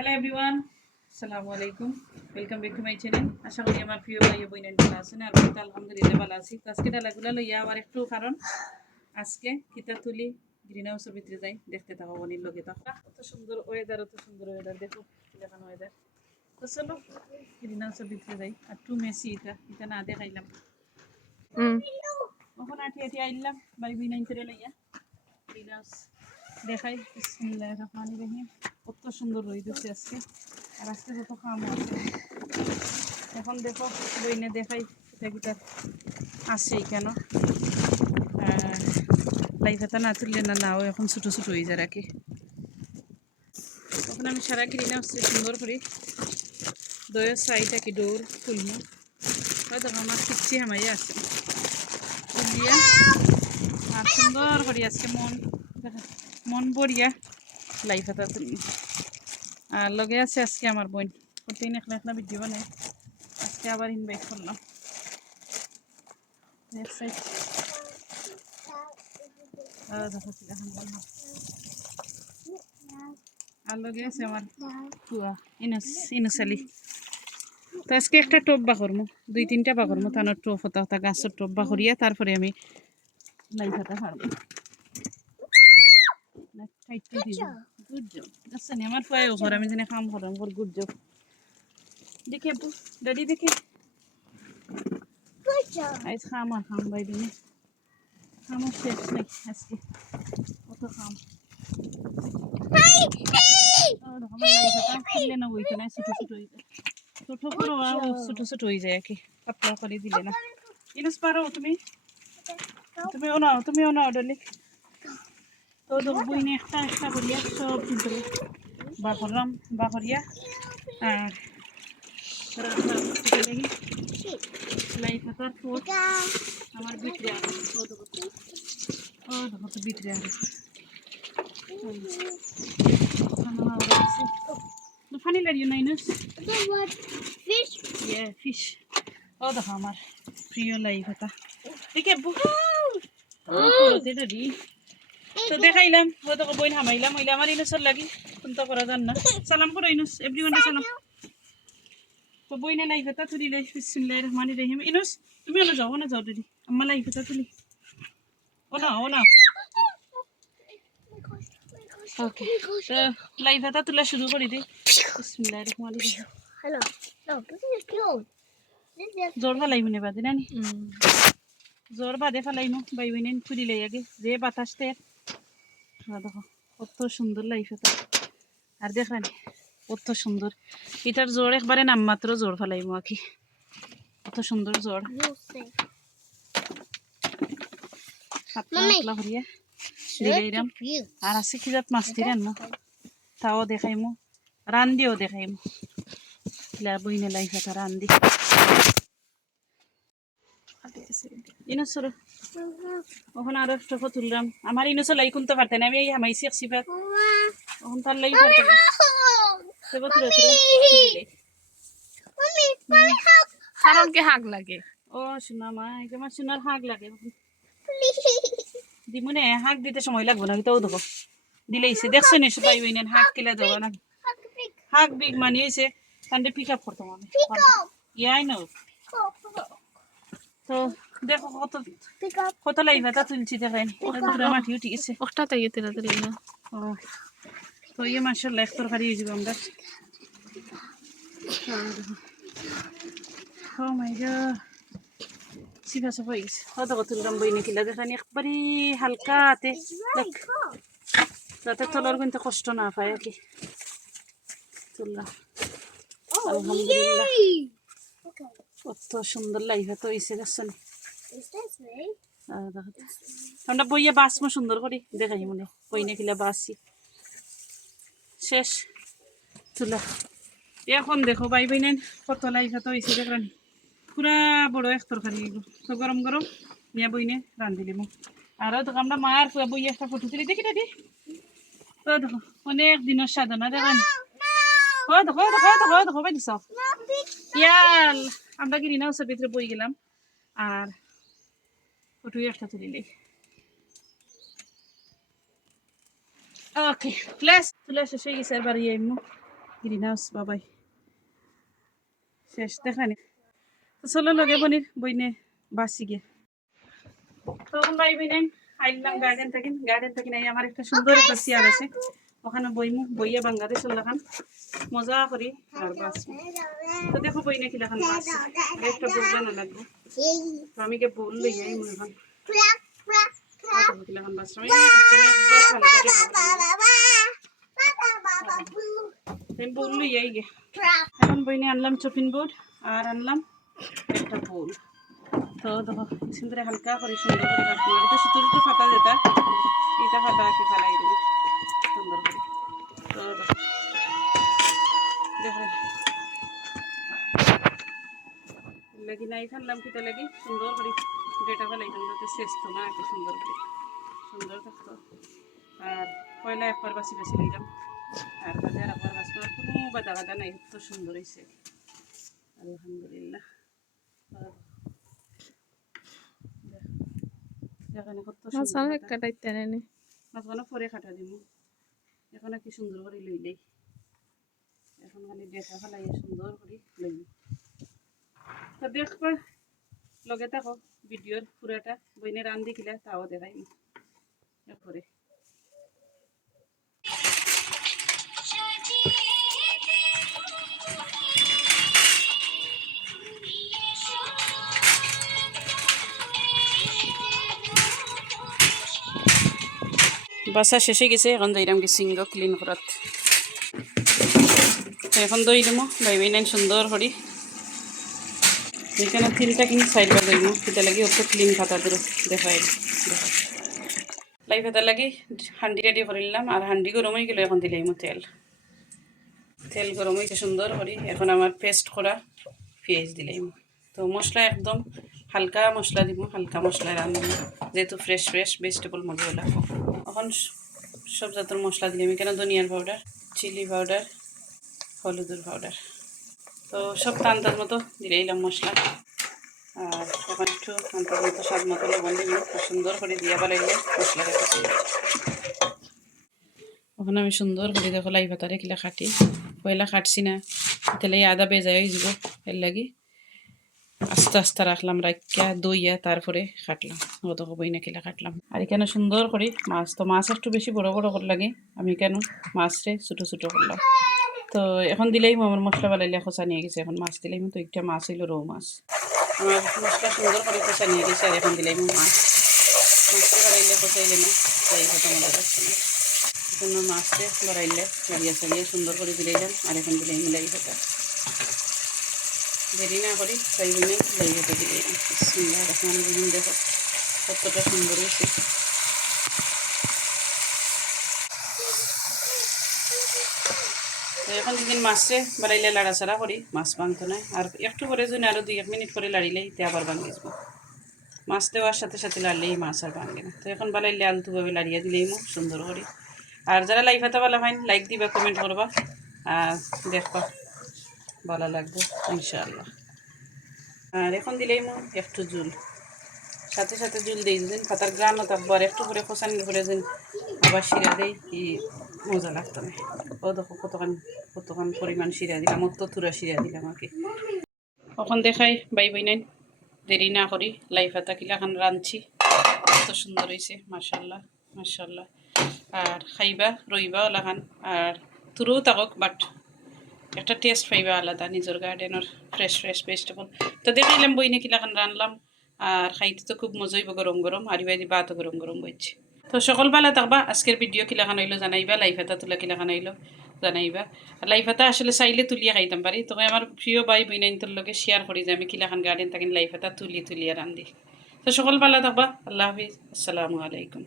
Hello everyone, আসসালামু আলাইকুম। Welcome back to my channel. আশা করি আমার প্রিয় ভাই বোনেরা ভালো আছেন। আর আমি তো আলহামদুলিল্লাহ ভালো আছি। তো আজকে ডালাগুলা লইয়া আবার একটু কারণ আজকে কিতা তুলি গ্রিন হাউসের ভিতরে যাই, দেখতে থাকো অনির লগে থাকো। কত সুন্দর ওয়েদার, অত সুন্দর ওয়েদার, দেখো দেখানো ওয়েদার। তো চলো গ্রিন হাউসের ভিতরে যাই। আর টু মেসি এটা এটা না দেখাইলাম। ওখান আঠি আঠি আইলাম বাড়ি বিনাইন করে লইয়া গ্রিন হাউস দেখাই। বিসমিল্লাহির রহমানির রহিম। কত সুন্দর রোদ উঠছে আজকে, আর আজকে যত কাম আছে। এখন দেখো বইনে দেখাই কিতা কিতা আসছে কেন লাইফ এটা না তুললে না নাও এখন ছোটো ছোটো হয়ে যায় রাখি। তখন আমি সারা গ্রিন হাউসে সুন্দর করে দয়ের সাইড কি ডোর খুলবো। হয়তো আমার পিচ্ছি হামাই আছে তুলিয়া আর সুন্দর করি আজকে মন বড়িয়া লাইফ এটা তুলি। আর লগে আছে আজকে আমার বোন, প্রতিদিন একলা একলা ভিডিও বানাই, আজকে আবার ইনভাইট করলাম। আর লগে আছে আমার কুয়া ইনুসালি। তো আজকে একটা টপ বা করমু, 2-3টা বা করমু, তানোর টপ হতা হতা গাছের টপ বা করিয়া তারপরে আমি লাইফাটা পারবো। গুড জব আচ্ছা নি আমার পায়ে ওপর আমি যেন কাম করাম ওর গুড জব দেখে আপু ড্যাডি দেখে আজ খাম আর খাম বাই দিনে খামও শেষ নাই আজকে কত খাম। আমার লাইফাটা খুললে না বইতে না, ছোটো ছোটো হয়ে যায়, ছোটো করো ছোটো ছোটো হয়ে যায় আর কি, পাতলা করে দিলে না। ইনুস পারো তুমি, তুমিও নাও ডলি। তো বইনে একটা একটা করিয়া সব কিন্তু বা করলাম বা করিয়া আর লাইফ হাতার পর আমার ভিতরে আরো ও দেখো তো ভিতরে আরো ফানি লাগিও না ইনুস ফিশ। ও দেখো আমার প্রিয় লাইফ হাতা দেখে রেডি। তো দেখাইলাম ও দেখো বইন হামাইলাম হইলে আমার ইনুসর লাগি কোনটা করা যান না। সালাম করো ইনুস, এভরিওয়ান সালাম। তো বইনে লাইফ হাতা তুলি লাই বিসমিল্লাহির রহমানির রহিম। ইনুস তুমি ওনা যাও দিদি আম্মা লাইফ হাতা তুলি ওনা ওকে। তো লাইফ হাতা তুলা শুরু করি দিই বিসমিল্লাহির রহমানির রহিম। Hello. No, this is cute. This is জোর ফালাই মনে বাদে নানি জোর বাদে ফালাইমু বাই বইনে তুলি লাই আগে যে বাতাসতে দেখো কত সুন্দর লাইফ হাতা। আর দেখানি কত সুন্দর এটার জোর একবারে নামমাত্র জোর ফালাইমু আকি, কত সুন্দর জোর you say. পাতলা Mommy. পাতলা করিয়া দিলাইরাম। Cute. আর আছে কি জাত মাছটি রান্না তাও দেখাইমু, রান্দিও দেখাইমু বইনে লাইফ হাতা রান্দি ইনসর। ওখানে আরো স্টফ তুললাম আমার ইনসর লাই কুনতে পারতে না, আমি এই হামাইছি এক সিফাত ওখান তার লাই পারতে না। তবে তুলে কারণ কি হাগ লাগে? ও শোনা মা আমার সোনার হাগ লাগে দিমুনে হাগ দিতে সময় লাগবে না, কিন্তু ও দেখো দিলেইছে দেখছো নি সবাই বইনেন হাগ কিলা দেবো না হাগ বিগ মানিয়েছে তান্ডে পিক আপ করতাম আমি ইয়াই নো। তো দেখো কত Pick up. কত লাইভ এটা তুলছি দেখেন পুরো মাটি উঠে গেছে। ওটা তাই তেরা তেরা না। ও তো ইয়ে মাশাআল্লাহ এক তরকারি হয়ে যাবে আমরা। ও মাই গড সিফা সাফা হয়ে গেছে। ও দেখো তুললাম বইনে কিলা দেখেন একবারে হালকাতে যাতে তলার কিন্তু কষ্ট না পায় আর কি তুললাম। আলহামদুলিল্লাহ কত সুন্দর লাইভ তো হয়েছে দেখছেন। আমরা বইয়ে বাসমো সুন্দর করি দেখাই মনে বইনে কিলা বাসি শেষ তুলা। এখন দেখো বাই বইনেন কত লাইভ তো হয়েছে দেখলেন পুরা বড় এক তরকারি তো গরম গরম নিয়ে বইনে রান্ধিলিম। আর দেখো আমরা মার পুরা বই একটা ফটো তুলি দেখি দাদি। তো দেখো অনেক দিনের সাধনা দেখেন। ও দেখো দেখো দেখো দেখো বাই দিস ইয়াল আমরা গ্রিন হাউসের ভিতরে বই গেলাম আর ফটো একটা তুলিলে ওকে প্লাস তুলা শেষ হয়ে গেছে আর বাড়ি আইমু। গ্রিন হাউস বাবাই শেষ দেখানি। তো চলো লগে বনির বইনে বাসি গিয়ে তখন ভাই বইনেন আইলাম গার্ডেন থাকি নাই আমার একটা সুন্দর একটা চেয়ার আছে ওখানে বইমু বইয়ে বাংলাদেশের লাগান মজা করি আর বাস তো দেখো বইনে কি লাগান বাস একটা বললে না লাগবে তো আমি কে বল লইয়াই মনে এখন লাগান বাস আমি বল লইয়াই গে এখন বইনে আনলাম চপিন বোর্ড আর আনলাম একটা বোল। তো দেখো সুন্দর হালকা করে সুন্দর করে কাটবো এটা শুধু একটু ফাটা যেটা এটা ফাটা আঁকে ফেলাই দেবো সুন্দর করে। তো দেখো লাগি নাই ফেললাম কিটা লাগি সুন্দর করে ডেটা ফেলাই দেবো যাতে শেষ তো না এত সুন্দর করে সুন্দর থাকতো। আর পয়লা একবার বাসি বাসি দিলাম আর বাদে আর একবার বাসি কোনো বাদা বাদা নাই এত সুন্দর হয়েছে আলহামদুলিল্লাহ। মাছগুলো পরে কাটা দিব এখন কি সুন্দর করে লইলেই এখন খালি দেখা ফেলাই সুন্দর করে লইব। তো দেখবা লগে থাকো ভিডিওর পুরাটা বইনে রান দেখিলে তাও দেখাই এরপরে। বাসা শেষ হয়ে গেছে এখন যাইলাম গেছি ক্লিন করাত। এখন দই দিমো ভাই নাইন সুন্দর করি এখানে তিনটা কিন্তু সাইড বার দিমো সেটা লাগি অত ক্লিন খাতা ধরো দেখাই লাই ভাতা লাগি হান্ডি রেডি করে নিলাম আর হান্ডি গরম হয়ে গেল এখন দিলাম তেল তেল গরম হয়েছে সুন্দর করি এখন আমার পেস্ট করা পেঁয়াজ দিলাম। তো মশলা একদম হালকা মশলা দিব হালকা মশলা রান্না যেহেতু ফ্রেশ ফ্রেশ ভেজিটেবল মজা লাগবো। এখন সব জাতের মশলা দিলাম এখানে ধনিয়ার পাউডার চিলি পাউডার হলুদের পাউডার তো সব আন্দাজ মতো দিলাম মশলা। আর এখন একটু আন্দাজ মতো স্বাদ মতো লবণ দিব সুন্দর করে দিয়া বানাইলে মশলা রেখেছি। ওখানে আমি সুন্দর করে দেখো লাই ভাতারে কিলা কাটি পয়লা কাটছি না তাহলে আদা বেজা হয়ে যাব এর লাগি আস্তে আস্তে রাখলাম রাখিয়া দইয়া তারপরে কাটলাম অত বই না কিলা কাটলাম। আর এখানে সুন্দর করে মাছ তো মাছ একটু বেশি বড় বড় করে লাগে আমি কেন মাছরে ছোটো ছোটো করলাম। তো এখন দিলেই আমার মশলা বানাইলে খোঁচা নিয়ে গেছে এখন মাছ দিলেই তো একটা মাছ হইলো রৌ মাছ আমার মশলা সুন্দর করে খোঁচা নিয়ে গেছে আর এখন দিলেই মাছ মাছটা বাড়াইলে খোঁচাইলে না তাই হয়তো মজা লাগছে না জন্য মাছটা বাড়াইলে গাড়িয়া চালিয়ে সুন্দর করে দিলাম আর এখন দিলেই মিলাই ভাতা দেরি না করি তাই জন্য লাই ভাতা দিলাম সুন্দর এখন দেখো কতটা সুন্দর হয়েছে। এখন দুদিন মাছরে বাড়াইলে লাড়াচাড়া করি মাছ ভাঙতো না আর একটু পরে যদি আরও 2-1 মিনিট করে লাড়িলেই তে আবার ভাঙিয়ে যাবো মাছ দেওয়ার সাথে সাথে লাড়লেই মাছ আর ভাঙে না। তো এখন বাড়াইলে আলতুভাবে লাড়িয়ে দিলেই মো সুন্দর করি। আর যারা লাইক হাতা ভালো হয় লাইক দিবা কমেন্ট করবা আর দেখবা ভালো লাগবে ইনশাআল্লাহ। আর এখন দিলেই মো একটু জুল সাথে সাথে জুল দিই যেদিন পাতার গ্রানও থাকবো আর একটু করে খোসানি করে যেন আবার শিরা দেই কি মজা লাগতো না। ও দেখো কতক্ষণ পরিমাণ শিরা দিলাম অত তুরা শিরা দিলাম আর কি। এখন দেখাই বাই নাইন দেরি না করি লাই পাতা কিলাখান রাঁধছি কত সুন্দর হয়েছে মাশাল্লাহ মাশাল্লাহ। আর খাইবা রইবা ওলাখান আর তুরও থাকক বাট একটা টেস্ট পাইবা আলাদা নিজের গার্ডেনের ফ্রেশ ফ্রেশ ভেজিটেবল। তো দেখাইলাম বইনে কিলাখান রানলাম আর খাইতে তো খুব মজা হইব গরম গরম আর ইবাই দিবা তো গরম গরম বইছে। তো সকল বেলা থাকবা আজকের ভিডিও কিলাখান হইলো জানাইবা লাইফ হাতা তুলা কিলাখান হইলো জানাইবা আর লাইফ হাতা আসলে চাইলে তুলিয়া খাইতাম পারি তবে আমার প্রিয় ভাই বইনাইনটোর লগে শেয়ার করি যে আমি কিলাখান গার্ডেন থাকেন লাইফ হাতা তুলিয়া রান্ধি। তো সকল বেলা থাকবা আল্লাহ হাফিজ আসসালামু আলাইকুম।